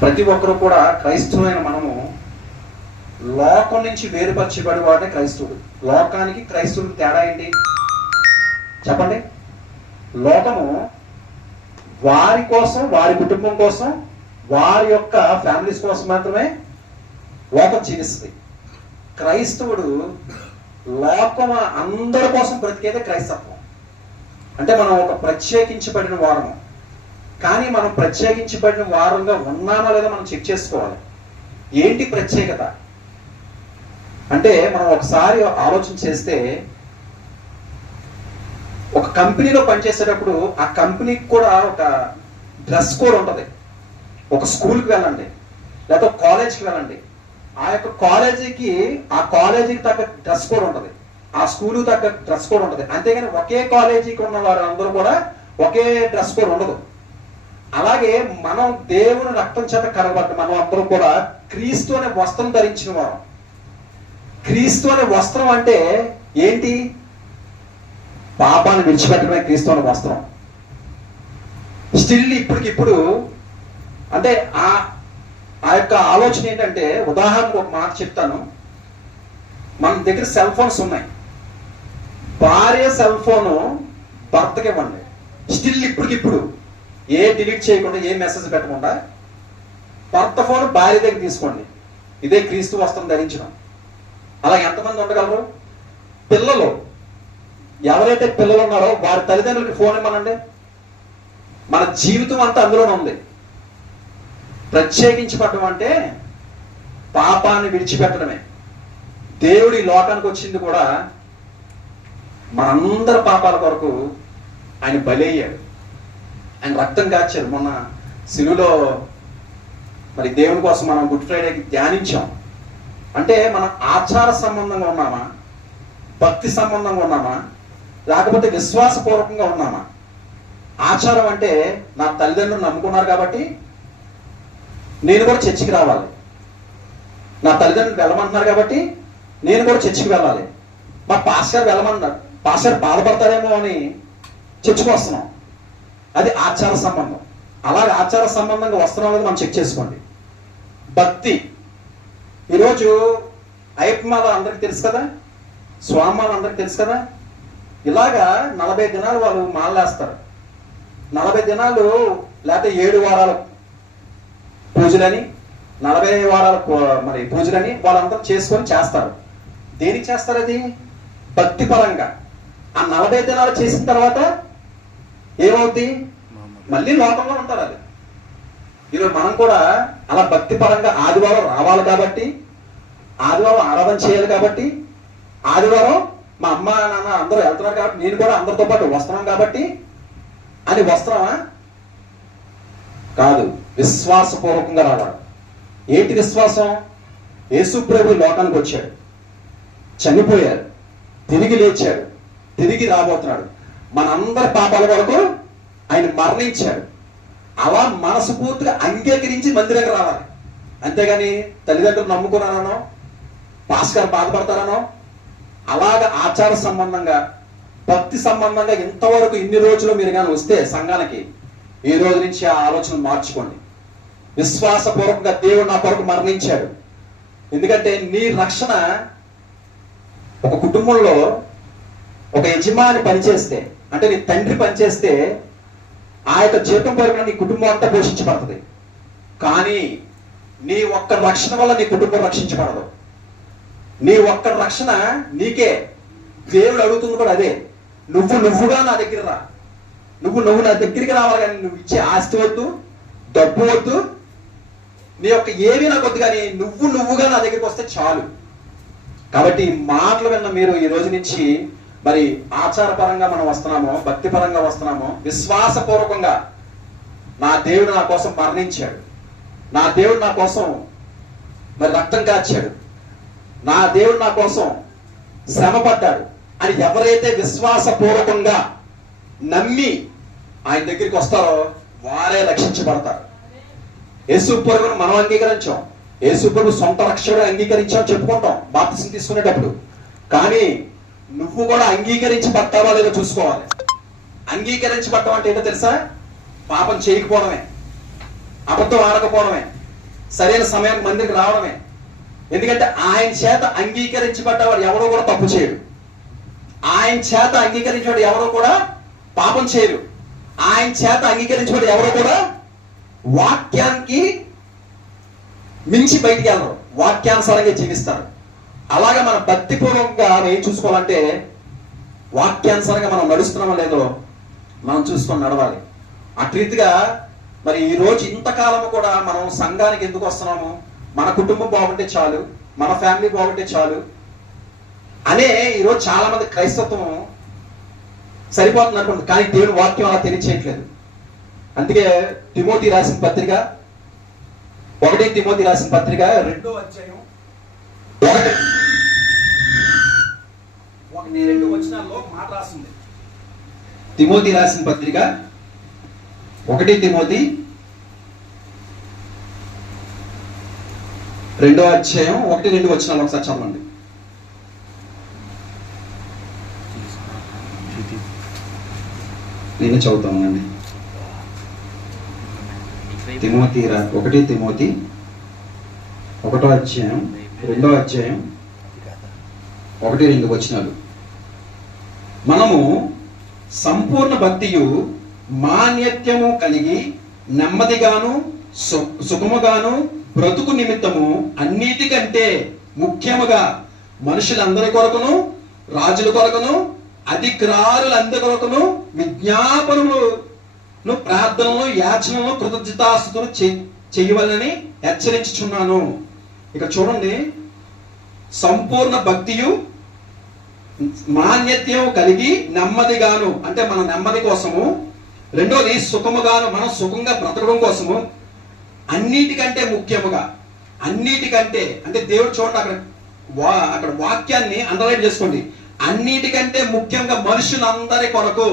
ప్రతి ఒక్కరు కూడా క్రైస్తవులైన మనము లోకం నుంచి వేరుపరచబడి వాడే క్రైస్తవుడు. లోకానికి క్రైస్తవుడికి తేడా ఏంటి చెప్పండి? లోకము వారి కోసం, వారి కుటుంబం కోసం, వారి యొక్క ఫ్యామిలీస్ కోసం మాత్రమే లోకం జీవిస్తుంది. క్రైస్తవుడు లోకం అందరి కోసం బ్రతికేదే క్రైస్తవం. అంటే మనం ఒక ప్రత్యేకించబడిన వారము. కానీ మనం ప్రత్యేకించబడిన వారంగా ఉన్నామా లేదా మనం చెక్ చేసుకోవాలి. ఏంటి ప్రత్యేకత అంటే, మనం ఒకసారి ఆలోచన చేస్తే, ఒక కంపెనీలో పనిచేసేటప్పుడు ఆ కంపెనీకి కూడా ఒక డ్రెస్ కోడ్ ఉంటుంది. ఒక స్కూల్కి వెళ్ళండి, లేకపోతే కాలేజ్కి వెళ్ళండి, ఆ యొక్క కాలేజీకి తగ్గ డ్రెస్ కోడ్ ఉంటుంది, ఆ స్కూల్కి తగ్గ డ్రెస్ కోడ్ ఉంటుంది. అంతేగాని ఒకే కాలేజీకి ఉన్న వారు అందరూ కూడా ఒకే డ్రెస్ కోడ్ ఉండదు. అలాగే మనం దేవుని రక్తం చేత కడగబడ్డ మనం అందరూ కూడా క్రీస్తు అనే వస్త్రం ధరించిన వారు. క్రీస్తు అనే వస్త్రం అంటే ఏంటి? పాపాన్ని విడిచిపెట్టడమే క్రీస్తు అనే వస్త్రం. స్టిల్ ఇప్పటికిప్పుడు అంటే ఆ యొక్క ఆలోచన ఏంటంటే, ఉదాహరణకు ఒక మాట చెప్తాను. మన దగ్గర సెల్ ఫోన్స్ ఉన్నాయి. భార్య సెల్ ఫోను భర్తకి ఇవ్వండి. స్టిల్ ఇప్పటికిప్పుడు ఏ డిలీట్ చేయకుండా, ఏ మెసేజ్ పెట్టకుండా భర్త ఫోన్ భార్య దగ్గర తీసుకోండి. ఇదే క్రీస్తు వస్త్రం ధరించడం. అలా ఎంతమంది ఉండగలరు? పిల్లలు, ఎవరైతే పిల్లలు ఉన్నారో వారి తల్లిదండ్రులకి ఫోన్ ఇవ్వనండి. మన జీవితం అంతా అందులోనే ఉంది. ప్రత్యేకించబడడం అంటే పాపాన్ని విడిచిపెట్టడమే. దేవుడి లోకానికి వచ్చింది కూడా మనందరి పాపాల కొరకు ఆయన బలి అయ్యాడు. ఆయన రక్తం కాచారు. మొన్న సిలువలో మరి దేవుని కోసం మనం గుడ్ ఫ్రైడేకి ధ్యానించాం. అంటే మనం ఆచార సంబంధంగా ఉన్నామా, భక్తి సంబంధంగా ఉన్నామా, లేకపోతే విశ్వాసపూర్వకంగా ఉన్నామా? ఆచారం అంటే నా తల్లిదండ్రులు నమ్ముకున్నారు కాబట్టి నేను కూడా చర్చికి రావాలి, నా తల్లిదండ్రులు వెళ్ళమంటున్నారు కాబట్టి నేను కూడా చర్చికి వెళ్ళాలి, మా పాస్టర్ వెళ్ళమన్నారు, పాస్టర్ బాధపడతారేమో అని చర్చికి వస్తున్నాం. అది ఆచార సంబంధం. అలాగే ఆచార సంబంధంగా వస్తున్నాం అనేది మనం చెక్ చేసుకోండి. భక్తి, ఈరోజు అయ్యప్పమాల అందరికి తెలుసు కదా, స్వామిమాల అందరికి తెలుసు కదా. ఇలాగా 40 దినాలు వాళ్ళు మాలేస్తారు. 40 దినాలు లేకపోతే 7 వారాల పూజలని, 40 వారాల మరి పూజలని వాళ్ళందరూ చేసుకొని చేస్తారు. దేనికి చేస్తారు? అది భక్తి పరంగా. ఆ 40 దినాలు చేసిన తర్వాత ఏమవుద్ది? మళ్ళీ లోకంలో ఉంటారు. అది ఈరోజు మనం కూడా అలా భక్తి పరంగా ఆదివారం రావాలి కాబట్టి, ఆదివారం ఆరాధన చేయాలి కాబట్టి, ఆదివారం మా అమ్మ నాన్న అందరూ వెళ్తున్నారు కాబట్టి నేను కూడా అందరితో పాటు వస్తున్నాం కాబట్టి అని వస్త్రమా? కాదు, విశ్వాసపూర్వకంగా రావాలి. ఏంటి విశ్వాసం? యేసు ప్రభు లోకానికి వచ్చాడు, చనిపోయాడు, తిరిగి లేచాడు, తిరిగి రాబోతున్నాడు. మనందరి పాపాల వరకు ఆయన మరణించాడు. అలా మనస్ఫూర్తిగా అంగీకరించి మందిరంగా రావాలి. అంతేగాని తల్లిదండ్రులు నమ్ముకున్నానో, పాస్టర్ బాధపడతారనో, అలాగా ఆచార సంబంధంగా, భక్తి సంబంధంగా ఇంతవరకు ఇన్ని రోజులు మీరు కానీ వస్తే సంఘానికి, ఈ రోజు నుంచి ఆ ఆలోచన మార్చుకోండి. విశ్వాసపూర్వకంగా దేవుడు నా కొరకు మరణించాడు. ఎందుకంటే నీ రక్షణ, ఒక కుటుంబంలో ఒక యజమాని పనిచేస్తే, అంటే నీ తండ్రి పనిచేస్తే ఆ యొక్క జీతం కొరకు నీ కుటుంబం అంతా పోషించబడుతుంది. కానీ నీ ఒక్క రక్షణ వల్ల నీ కుటుంబం రక్షించబడదు. నీ ఒక్క రక్షణ నీకే. దేవుడు అడుగుతుంది కూడా అదే. నువ్వుగా నా దగ్గర రా, నువ్వు నా దగ్గరికి రావాలి. కానీ నువ్వు ఇచ్చే ఆస్తి వద్దు, డబ్బు వద్దు, నీ యొక్క ఏమీ నాకు వద్దు, కానీ నువ్వుగా నా దగ్గరికి వస్తే చాలు. కాబట్టి ఈ మాటలు విన్న మీరు ఈ రోజు నుంచి మరి ఆచారపరంగా మనం వస్తున్నామో, భక్తి పరంగా వస్తున్నామో, విశ్వాసపూర్వకంగా నా దేవుడు నా కోసం మరణించాడు, నా దేవుడు నా కోసం మరి రక్తం కాచాడు, నా దేవుడు నా కోసం శ్రమపడ్డాడు అని ఎవరైతే విశ్వాసపూర్వకంగా నమ్మి ఆయన దగ్గరికి వస్తారో వారే రక్షించబడతారు. యేసు ప్రభువును మనం అంగీకరించాం, యేసు ప్రభు సొంత రక్షకుడు అంగీకరించాం చెప్పుకుంటాం బాప్తిసం తీసుకునేటప్పుడు. కానీ నువ్వు కూడా అంగీకరించబడ్డావా లేదో చూసుకోవాలి. అంగీకరించబడ్డం అంటే ఏంటో తెలుసా? పాపం చేయకపోవడమే, అబద్ధం ఆడకపోవడమే, సరైన సమయానికి మందిరికి రావడమే. ఎందుకంటే ఆయన చేత అంగీకరించబడ్డవాడు ఎవరో కూడా తప్పు చేయడు. ఆయన చేత అంగీకరించబడి ఎవరో కూడా పాపం చేయరు. ఆయన చేత అంగీకరించబడి ఎవరో కూడా వాక్యానికి మించి బయటికి వెళ్ళరు, వాక్యానుసారంగా జీవిస్తారు. అలాగే మన భక్తిపూర్వకంగా ఏం చూసుకోవాలంటే వాక్యానుసారంగా మనం నడుస్తున్నామో లేదో మనం చూసుకొని నడవాలి. అట్రీతిగా మరి ఈ రోజు ఇంతకాలము కూడా మనం సంఘానికి ఎందుకు వస్తున్నాము? మన కుటుంబం బాగుంటే చాలు, మన ఫ్యామిలీ బాగుంటే చాలు అనే ఈరోజు చాలా మంది క్రైస్తత్వం సరిపోతుంది అనుకుంటుంది. కానీ దేవుని వాక్యం అలా తెలియచేయట్లేదు. అందుకే తిమోతి రాసిన పత్రిక 1 తిమోతి రాసిన పత్రిక 2వ అధ్యాయం 1-2 వచనాల్లో మాట రాసింది. తిమోతి రాసిన పత్రిక 1 తిమోతి 2వ అధ్యాయం 1-2 వచనాలు ఒకసారి చదవండి. నేను చదువుతానండి. 1 తిమోతి 1వ అధ్యాయం 2వ అధ్యాయం 1-2 వచనాలు. మనము సంపూర్ణ భక్తియు మాన్యత్యము కలిగి నెమ్మదిగాను సుఖముగాను బ్రతుకు నిమిత్తము అన్నిటికంటే ముఖ్యముగా మనుషులందరి కొరకును రాజుల కొరకును అధికారులందరి కొరకును విజ్ఞాపనములను ప్రార్థనలు యాచనలు కృతజ్ఞతాస్తుతులు చేయవలని హెచ్చరించుచున్నాను. ఇక చూడండి, సంపూర్ణ భక్తియు మాన్యత్యం కలిగి నెమ్మదిగాను అంటే మన నెమ్మది కోసము, రెండోది సుఖముగాను మనం సుఖంగా బ్రతకడం కోసము, అన్నిటికంటే ముఖ్యముగా, అన్నిటికంటే అంటే దేవుడు చూడండి అక్కడ వాక్యాన్ని అండర్లైన్ చేసుకోండి. అన్నిటికంటే ముఖ్యంగా మనుషులందరి కొరకు.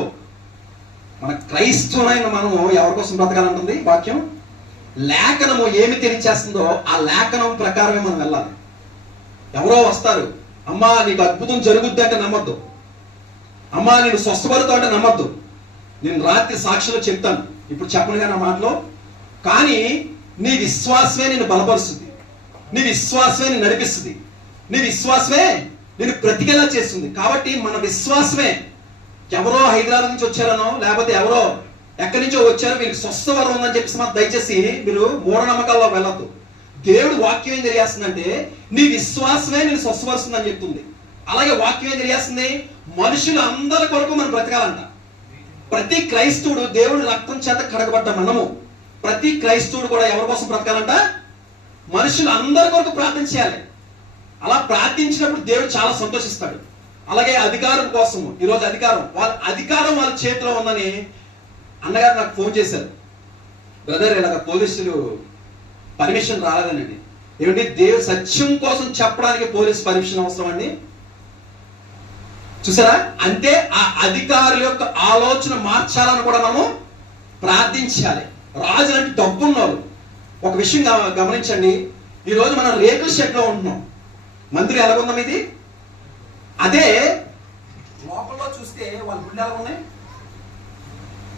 మన క్రైస్తవులైన మనము ఎవరి కోసం బ్రతకాలంటుంది వాక్యం. లేఖనము ఏమి తెలియచేస్తుందో ఆ లేఖనం ప్రకారమే మనం వెళ్ళాలి. ఎవరో వస్తారు, అమ్మా నీకు అద్భుతం జరుగుద్ది అంటే నమ్మద్దు, అమ్మా నేను స్వస్థపడుతా అంటే నమ్మద్దు. నేను రాత్రి సాక్షిలో చెప్తాను, ఇప్పుడు చెప్పనుగా నా మాటలో. కానీ నీ విశ్వాసమే నిన్ను బలపరుస్తుంది, నీ విశ్వాసమే నిన్ను నడిపిస్తుంది, నీ విశ్వాసమే నిన్ను బ్రతికేలా చేస్తుంది. కాబట్టి మన విశ్వాసమే. ఎవరో హైదరాబాద్ నుంచి వచ్చారనో లేకపోతే ఎవరో ఎక్కడి నుంచో వచ్చారో వీళ్ళకి స్వస్థవరం ఉందని చెప్పేసి మాకు దయచేసి మీరు మూఢనమ్మకాల్లో వెళ్ళద్దు. దేవుడు వాక్యం ఏం తెలియజేస్తుందంటే నీ విశ్వాసమే నేను స్వస్థపరుస్తుందని చెప్తుంది. అలాగే వాక్యం ఏం తెలియజేస్తుంది, మనుషులు అందరి కొరకు మనం బ్రతకాలంట. ప్రతి క్రైస్తవుడు దేవుడి రక్తం చేత కడగబడ్డ మనము, ప్రతి క్రైస్తవుడు కూడా ఎవరి కోసం బ్రతకాలంట? మనుషులు అందరి కొరకు ప్రార్థన చేయాలి. అలా ప్రార్థించినప్పుడు దేవుడు చాలా సంతోషిస్తాడు. అలాగే అధికారం కోసము, ఈరోజు అధికారం వాళ్ళ చేతిలో ఉందని అన్నగారు నాకు ఫోన్ చేశారు. బ్రదర్ ఇలాగ పోలీసులు పర్మిషన్ రాలేదనండి. ఏమిటి, దేవుడు సత్యం కోసం చెప్పడానికి పోలీస్ పర్మిషన్ అవసరం అండి? చూసారా? అంటే ఆ అధికారుల యొక్క ఆలోచన మార్చాలని కూడా మనము ప్రార్థించాలి. రాజులు అంటే డబ్బున్నారు. ఒక విషయం గమనించండి, ఈరోజు మనం రేకుల షెడ్లో ఉంటున్నాం. మందిరం ఎలాగుందాం ఇది? అదే లోపల్లో చూస్తే వాళ్ళ గుండె ఎలా ఉన్నాయి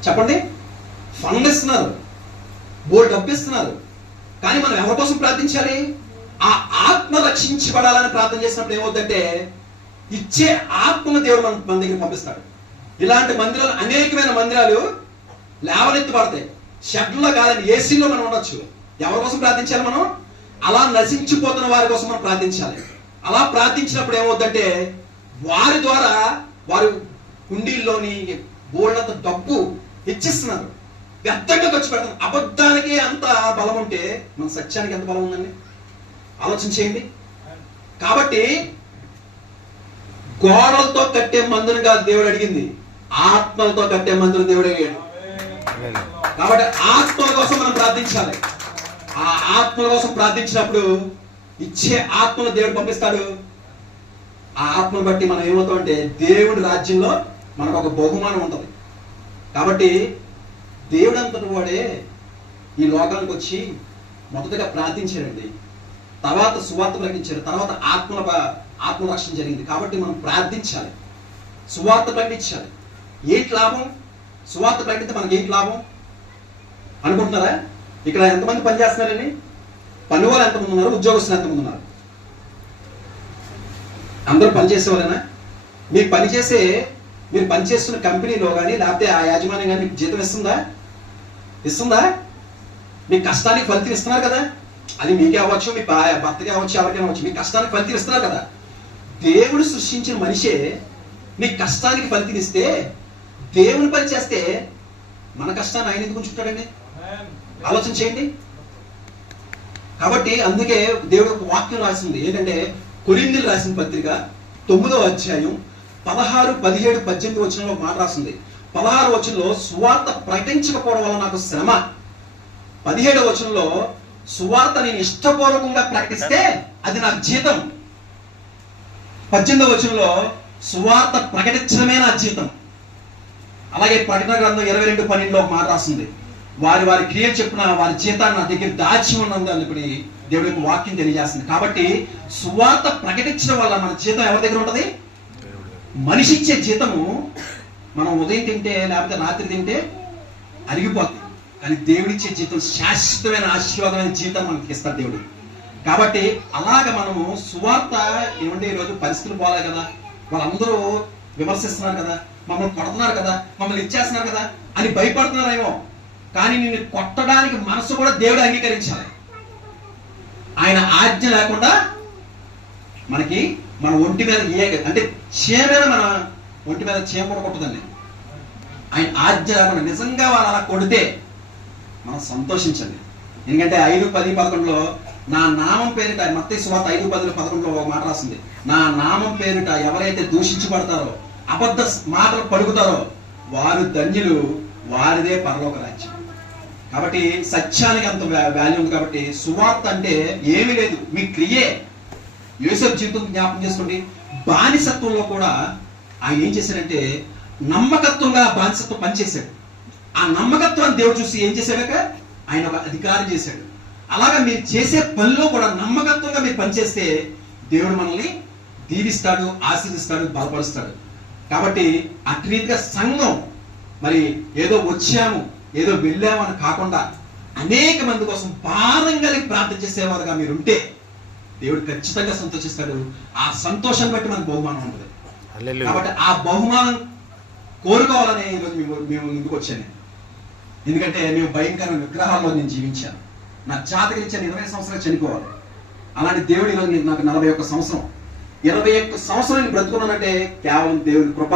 చెప్పండి? ఫండ్ ఇస్తున్నారు, బోర్డు డబ్బు ఇస్తున్నారు. కానీ మనం ఎవరి కోసం ప్రార్థించాలి? ఆ ఆత్మ రక్షించబడాలని ప్రార్థన చేసినప్పుడు ఏమవుతుందంటే ఇచ్చే ఆత్మను దేవుడు మన దగ్గర పంపిస్తాడు. ఇలాంటి మందిరాలు, అనేకమైన మందిరాలు లేవనెత్తిపడతాయి. షెడ్లో కాదని ఏసీలో మనం ఉండొచ్చు. ఎవరి కోసం ప్రార్థించాలి మనం? అలా నశించిపోతున్న వారి కోసం మనం ప్రార్థించాలి. అలా ప్రార్థించినప్పుడు ఏమవుతుందంటే వారి ద్వారా వారు కుండీల్లోని బోల్డంత డబ్బు ఇచ్చిస్తున్నారు, వ్యర్థంగా ఖర్చు పెడతారు. అబద్ధానికి అంత బలం ఉంటే మన సత్యానికి ఎంత బలం ఉందండి? ఆలోచన చేయండి. కాబట్టి గోడలతో కట్టే మందిరం కాదు దేవుడు అడిగింది, ఆత్మలతో కట్టే మందిరం దేవుడు అడిగాడు. కాబట్టి ఆత్మల కోసం మనం ప్రార్థించాలి. ఆ ఆత్మల కోసం ప్రార్థించినప్పుడు ఇచ్చే ఆత్మను దేవుడు పంపిస్తాడు. ఆ ఆత్మను బట్టి మనం ఏమవుతామంటే దేవుడి రాజ్యంలో మనకు ఒక బహుమానం ఉంటుంది. కాబట్టి దేవుడు అంతటి వాడే ఈ లోకానికి వచ్చి మొదటగా ప్రార్థించారండి, తర్వాత సువార్త ప్రకటించారు, తర్వాత ఆత్మరక్షణ జరిగింది. కాబట్టి మనం ప్రార్థించాలి, సువార్త ప్రకటించాలి. ఏంటి లాభం? సువార్త ప్రకటిస్తే మనకి ఏంటి లాభం అనుకుంటున్నారా? ఇక్కడ ఎంతమంది పనిచేస్తున్నారండి? పని వాళ్ళు ఎంతమంది ఉన్నారు, ఉద్యోగస్తులు ఎంతమంది ఉన్నారు? అందరూ పనిచేసేవారేనా? మీరు పనిచేస్తున్న కంపెనీలో కానీ లేకపోతే ఆ యాజమాన్యం కానీ మీకు జీతం ఇస్తుందా? మీ కష్టానికి ఫలితం ఇస్తున్నారు కదా. అది మీకే అవ్వచ్చు, మీ భర్తకే అవ్వచ్చు, ఎవరికైనా అవ్వచ్చు, మీ కష్టానికి ఫలితం ఇస్తున్నారు కదా. దేవుడు సృష్టించిన మనిషే మీ కష్టానికి ఫలితం ఇస్తే, దేవుని పని చేస్తే మన కష్టాన్ని ఆయన ఎందుకు ఉంచుకుంటాడండి? ఆలోచన చేయండి. కాబట్టి అందుకే దేవుడు ఒక వాక్యం రాసింది ఏంటంటే, కొరింథీయులకు రాసిన పత్రిక 9వ అధ్యాయం 16, 17, 18 వచనంలో మాట రాసింది. 16వ వచనంలో సువార్త ప్రకటించకపోవడం వల్ల నాకు శ్రమ. 17వ వచనంలో సువార్త నేను ఇష్టపూర్వకంగా ప్రకటిస్తే అది నాకు జీతం. 18వ వచనంలో సువార్త ప్రకటించడమే నా జీతం. అలాగే ప్రకటన గ్రంథం 22:12 ఒక మాట రాసింది, వారి వారి క్రియలు చెప్పిన వారి జీతాన్ని నా దగ్గర దాచి ఉన్నదని ఇప్పుడు దేవుడి యొక్క వాక్యం తెలియజేస్తుంది. కాబట్టి సువార్త ప్రకటించడం వల్ల మన జీతం ఎవరి దగ్గర ఉంటుంది? మనిషి ఇచ్చే జీతము మనం ఉదయం తింటే లేకపోతే రాత్రి తింటే అరిగిపోతుంది, కానీ దేవుడిచ్చే జీతం శాశ్వతమైన ఆశీర్వాదమైన జీతం మనకి ఇస్తాడు దేవుడు. కాబట్టి అలాగ మనము సువార్త ఏమంటే ఈరోజు పరిస్థితులు పోలే కదా, వాళ్ళందరూ విమర్శిస్తున్నారు కదా, మమ్మల్ని కొడుతున్నారు కదా, మమ్మల్ని ఇచ్చేస్తున్నారు కదా అని భయపడుతున్నారేమో, కానీ నిన్ను కొట్టడానికి మనసు కూడా దేవుడు అంగీకరించాలి. ఆయన ఆజ్ఞ లేకుండా మనకి మన ఒంటి మీద అంటే చీమైన మన ఒంటి మీద చీమ కూడా కొట్టదండి. ఆయన ఆజ్ఞ లేకుండా నిజంగా వాళ్ళు అలా కొడితే మనం సంతోషించండి. ఎందుకంటే 5, 10, 11లో నా నామం పేరిట, మత్తయి సువార్త 5, 10, 11లో ఒక మాట రాసింది, నా నామం పేరిట ఎవరైతే దూషించబడతారో, అబద్ధ మాటలు పలుకుతారో వారు ధన్యులు, వారిదే పరలోక రాజ్యం. కాబట్టి సత్యానికి అంత వాల్యూ ఉంది. కాబట్టి సువార్త అంటే ఏమీ లేదు, మీ క్రియే. యోసేపు జీవితం జ్ఞాపకం చేసుకోండి. బానిసత్వంలో కూడా ఆయన ఏం చేశాడంటే నమ్మకత్వంగా బానిసత్వం పనిచేశాడు. ఆ నమ్మకత్వాన్ని దేవుడు చూసి ఏం చేశాడక ఆయన ఒక అధికారం చేశాడు. అలాగా మీరు చేసే పనిలో కూడా నమ్మకత్వంగా మీరు పనిచేస్తే దేవుడు మనల్ని దీవిస్తాడు, ఆశీర్దిస్తాడు, బలపరుస్తాడు. కాబట్టి అట్రీతిగా సంఘం మరి ఏదో వచ్చాము ఏదో వెళ్ళామని కాకుండా అనేక మంది కోసం భారం కలిగి ప్రార్థన చేసేవారుగా మీరు ఉంటే దేవుడు ఖచ్చితంగా సంతోషిస్తాడు. ఆ సంతోషాన్ని బట్టి మనకు బహుమానం ఉంటుంది. కాబట్టి ఆ బహుమానం కోరుకోవాలనే ఈరోజు మేము ముందుకు వచ్చాను. ఎందుకంటే మేము భయంకరమైన విగ్రహాల్లో నేను జీవించాను. నా జాతకరించాను 20 సంవత్సరాలు చనిపోవాలి. అలాంటి దేవుడు ఈరోజు నాకు 41 సంవత్సరం 21 సంవత్సరాలు బ్రతుకున్నానంటే కేవలం దేవుని కృప.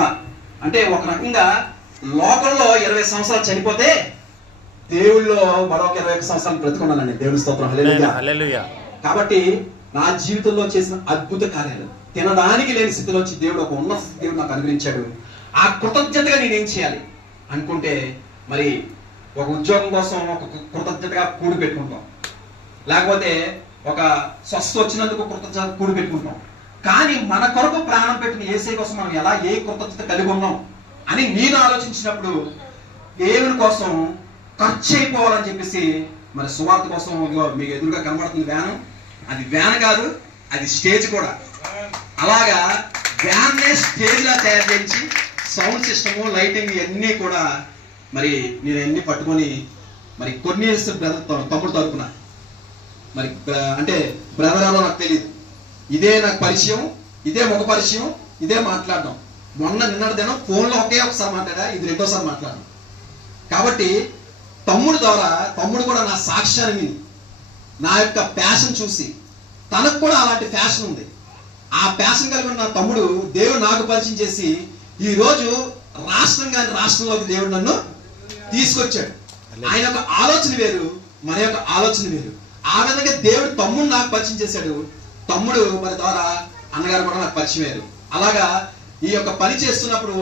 అంటే ఒక రకంగా లోకంలో 20 సంవత్సరాలు చనిపోతే దేవుళ్ళో మరొక 21 సంవత్సరాలు బ్రతుకున్నానండి. దేవుని స్తోత్రం, హల్లెలూయా. కాబట్టి నా జీవితంలో చేసిన అద్భుత కార్యాలు, తినడానికి లేని స్థితిలో వచ్చి దేవుడు ఒక ఉన్నత స్థితి దేవుడు నాకు అనుగ్రహించాడు. ఆ కృతజ్ఞతగా నేనేం చేయాలి అనుకుంటే, మరి ఒక ఉద్యోగం కోసం ఒక కృతజ్ఞతగా కూడి పెట్టుకుంటాం, లేకపోతే ఒక స్వస్థ వచ్చినందుకు కృతజ్ఞత కూడి పెట్టుకుంటాం. కానీ మన కొరకు ప్రాణం పెట్టిన యేసయ్య కోసం మనం ఎలా ఏ కృతజ్ఞత కలిగి ఉన్నాం అని నేను ఆలోచించినప్పుడు దేవుని కోసం ఖర్చు అయిపోవాలని చెప్పేసి మరి సువార్త కోసం మీకు ఎదురుగా కనబడుతుంది వ్యాను. అది వ్యాన్ కాదు, అది స్టేజ్ కూడా. అలాగా వ్యాన్నే స్టేజ్ లా తయారు చేయించి సౌండ్ సిస్టము, లైటింగ్ ఇవన్నీ కూడా మరి నేను అన్ని పట్టుకొని మరి కొన్ని తమ్ముడు తరపున మరి అంటే బ్రదర్ అనో నాకు తెలియదు, ఇదే నాకు పరిచయం, ఇదే ముఖ పరిచయం, ఇదే మాట్లాడడం. మొన్న నిన్నటి దినం ఫోన్లో ఒకే ఒకసారి మాట్లాడా, ఇది 2వ సారి మాట్లాడడం. కాబట్టి తమ్ముడు ద్వారా తమ్ముడు కూడా నా సాక్ష్యాన్ని విని నా యొక్క ప్యాషన్ చూసి తనకు కూడా అలాంటి ఫ్యాషన్ ఉంది. ఆ ప్యాషన్ కలిగి ఉన్న నా తమ్ముడు దేవుడు నాకు పరిచయం చేసి ఈరోజు రాష్ట్రంలోకి దేవుడు నన్ను తీసుకొచ్చాడు. ఆయన యొక్క ఆలోచన వేరు, మన యొక్క ఆలోచన వేరు. ఆ విధంగా దేవుడు తమ్ముడు నాకు పరిచయం చేశాడు. తమ్ముడు మరి ద్వారా అన్నగారు కూడా నాకు పరిచయం అయ్యారు. అలాగా ఈ యొక్క పని చేస్తున్నప్పుడు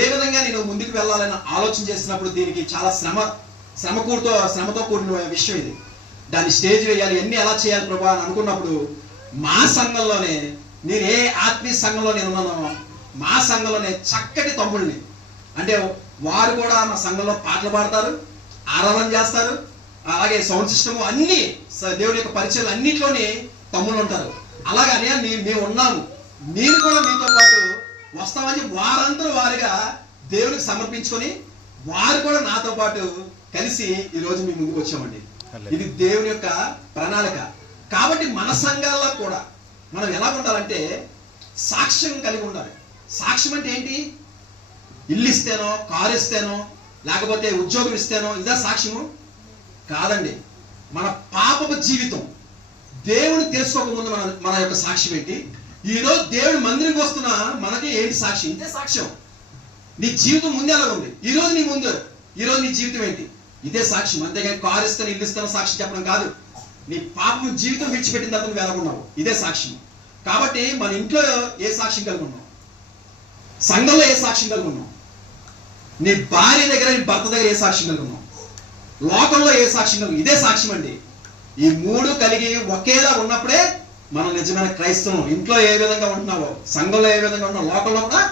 ఏ విధంగా నేను ముందుకు వెళ్ళాలని ఆలోచన చేసినప్పుడు దీనికి చాలా శ్రమతో కూడిన విషయం ఇది. దాన్ని స్టేజ్ వేయాలి, ఎన్ని ఎలా చేయాలి ప్రభా అని అనుకున్నప్పుడు మా సంఘంలోనే, నేను ఏ ఆత్మీయ సంఘంలో నేను ఉన్నానో మా సంఘంలోనే చక్కటి తమ్ముళ్ళని, అంటే వారు కూడా మా సంఘంలో పాటలు పాడతారు, ఆరాధన చేస్తారు, అలాగే సౌండ్ సిస్టమ్ అన్ని దేవుని యొక్క పరిచయాలు అన్నింటిలోనే తమ్ముళ్ళు ఉంటారు. అలాగనే మేము ఉన్నాము, నేను కూడా మీతో పాటు వస్తామని వారందరూ వారిగా దేవునికి సమర్పించుకొని వారు కూడా నాతో పాటు కలిసి ఈరోజు మీ ముందుకు వచ్చామండి. ఇది దేవుని యొక్క ప్రణాళిక. కాబట్టి మన సంఘాల్లో కూడా మనం ఎలా ఉండాలంటే సాక్ష్యం కలిగి ఉండాలి. సాక్ష్యం అంటే ఏంటి? ఇల్లు ఇస్తేనో, కారు ఇస్తేనో, లేకపోతే ఉద్యోగం ఇస్తేనో ఇదా సాక్ష్యము కాదండి. మన పాపపు జీవితం దేవుని తెలుసుకోకముందు మన యొక్క సాక్ష్యం ఏంటి? ఈరోజు దేవుడి మందిరికి వస్తున్నా మనకి ఏంటి సాక్ష్యం? ఇదే సాక్ష్యం. నీ జీవితం ముందే ఎలా ఉంది? ఈరోజు నీ జీవితం ఏంటి? ఇదే సాక్ష్యం. అంతేగాని కారు ఇస్తాను, ఇల్లు ఇస్తాను సాక్ష్యం చెప్పడం కాదు. నీ పాపం జీవితం విడిచిపెట్టిన తర్వాత నువ్వు ఎలాగున్నావు ఇదే సాక్ష్యం. కాబట్టి మన ఇంట్లో ఏ సాక్ష్యం కలిగి ఉన్నావు? సంఘంలో ఏ సాక్ష్యం కలిగి ఉన్నావు? నీ భార్య దగ్గర, నీ భర్త దగ్గర ఏ సాక్ష్యం కలిగి ఉన్నావు? లోకంలో ఏ సాక్ష్యం కలిగి? ఇదే సాక్ష్యం అండి. ఈ మూడు కలిగి ఒకేలా ఉన్నప్పుడే మనం నిజమైన క్రైస్తవం. ఇంట్లో ఏ విధంగా ఉంటున్నావో, సంఘంలో ఏ విధంగా ఉన్నావు, లోకంలో కూడా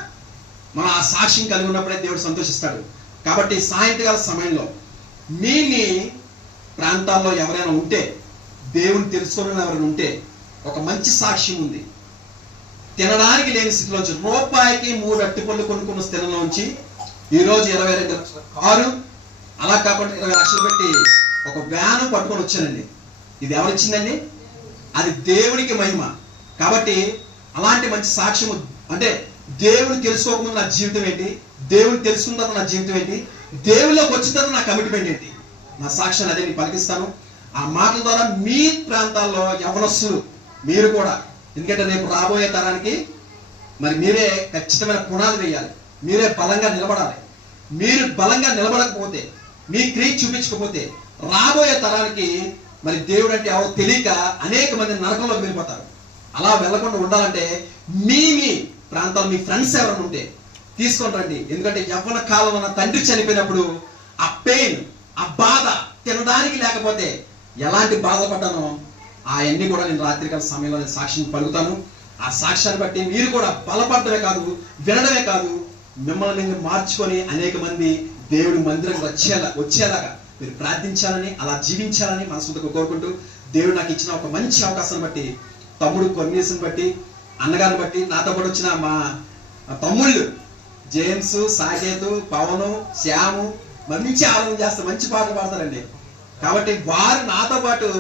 మనం ఆ సాక్ష్యం కలిగి ఉన్నప్పుడే దేవుడు సంతోషిస్తాడు. కాబట్టి సాయంత్రకాల సమయంలో మీ ప్రాంతాల్లో ఎవరైనా ఉంటే, దేవుని తెలుసుకున్న ఎవరైనా ఉంటే, ఒక మంచి సాక్ష్యం ఉంది. తినడానికి లేని స్థితిలోంచి రూపాయికి 3 అరటిపళ్ళు కొనుక్కున్న స్థితిలోంచి ఈరోజు 22 లక్షల కారు, అలా కాకుండా 20 లక్షలు పెట్టి ఒక వ్యాను పట్టుకొని వచ్చానండి. ఇది ఎవరిచ్చిందండి? అది దేవునికి మహిమ. కాబట్టి అలాంటి మంచి సాక్ష్యము అంటే దేవుని తెలుసుకోకముందు నా జీవితం ఏంటి, దేవుని తెలుసుకున్న తర్వాత నా జీవితం ఏంటి, దేవుళ్ళకి వచ్చిన తర్వాత నా కమిట్మెంట్ ఏంటి, నా సాక్ష్యాన్ని అదే నేను పలికిస్తాను. ఆ మాటల ద్వారా మీ ప్రాంతాల్లో యవనస్తులు మీరు కూడా, ఎందుకంటే రేపు రాబోయే తరానికి మరి మీరే ఖచ్చితమైన పునాది వేయాలి. మీరే బలంగా నిలబడాలి. మీరు బలంగా నిలబడకపోతే, మీ క్రియ చూపించకపోతే రాబోయే తరానికి మరి దేవుడు అంటే ఎవరో తెలియక అనేక మంది నరకంలోకి వెళ్ళిపోతారు. అలా వెళ్లకుండా ఉండాలంటే మీ ప్రాంతాల్లో మీ ఫ్రెండ్స్ ఎవరైనా ఉంటే తీసుకొని రండి. ఎందుకంటే యవ్వన కాలం మన తండ్రి చనిపోయినప్పుడు ఆ పెయిన్, ఆ బాధ తినడానికి లేకపోతే ఎలాంటి బాధపడ్డానో అవన్నీ కూడా నేను రాత్రికాల సమయంలో నేను సాక్ష్యం పలుకుతాను. ఆ సాక్ష్యాన్ని బట్టి మీరు కూడా బలపడటమే కాదు, వినడమే కాదు, మిమ్మల్ని మీరు మార్చుకొని అనేక మంది దేవుడి మందిరం వచ్చేలాగా మీరు ప్రార్థించాలని, అలా జీవించాలని మనసుతో కోరుకుంటూ, దేవుడు నాకు ఇచ్చిన ఒక మంచి అవకాశాన్ని బట్టి, తమ్ముడు కొన్నేసుని బట్టి, అన్నగారిని బట్టి, నాతో పాటు వచ్చిన మా తమ్ముళ్ళు జేమ్స్, సాకేతు, పవను, శ్యాము మంచి ఆనందం చేస్తారు, మంచి పాటలు పాడతారండి. కాబట్టి వారు నాతో పాటు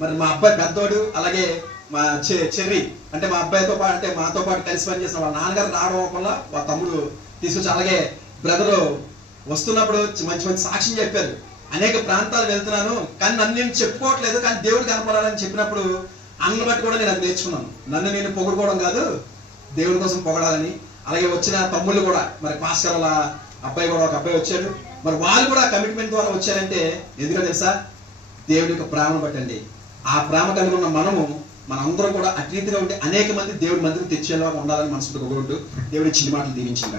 మరి మా అబ్బాయి పెద్దోడు, అలాగే మా చెర్రి అంటే మా అబ్బాయితో పాటు అంటే మాతో పాటు కలిసి పనిచేసిన వాళ్ళ నాన్నగారు రావడం వల్ల వాళ్ళ తమ్ముడు తీసుకొచ్చి, అలాగే బ్రదరు వస్తున్నప్పుడు మంచి మంచి సాక్ష్యం చెప్పారు. అనేక ప్రాంతాలు వెళ్తున్నాను కానీ నన్ను నేను చెప్పుకోవట్లేదు, కానీ దేవుడు కనపడాలని చెప్పినప్పుడు అన్న బట్టి కూడా నేను అది నేర్చుకున్నాను. నన్ను నేను పొగుడుకోవడం కాదు, దేవుడి కోసం పొగడాలని. అలాగే వచ్చిన తమ్ముళ్ళు కూడా మరి పాస్కర్ వాళ్ళ అబ్బాయి కూడా, ఒక అబ్బాయి వచ్చాడు. మరి వాళ్ళు కూడా కమిట్మెంట్ ద్వారా వచ్చారంటే ఎందుకంటే తెలుసా? దేవుడి యొక్క ప్రేమను బట్టండి. ఆ ప్రేమ కలిగి ఉన్న మనందరం కూడా అట్రీతిగా ఉంటే అనేక మంది దేవుడి మందికి తెచ్చేలాగా ఉండాలని మనసుతో కోరుకుంటూ దేవుడి చిన్న మాటలు దీవించింది.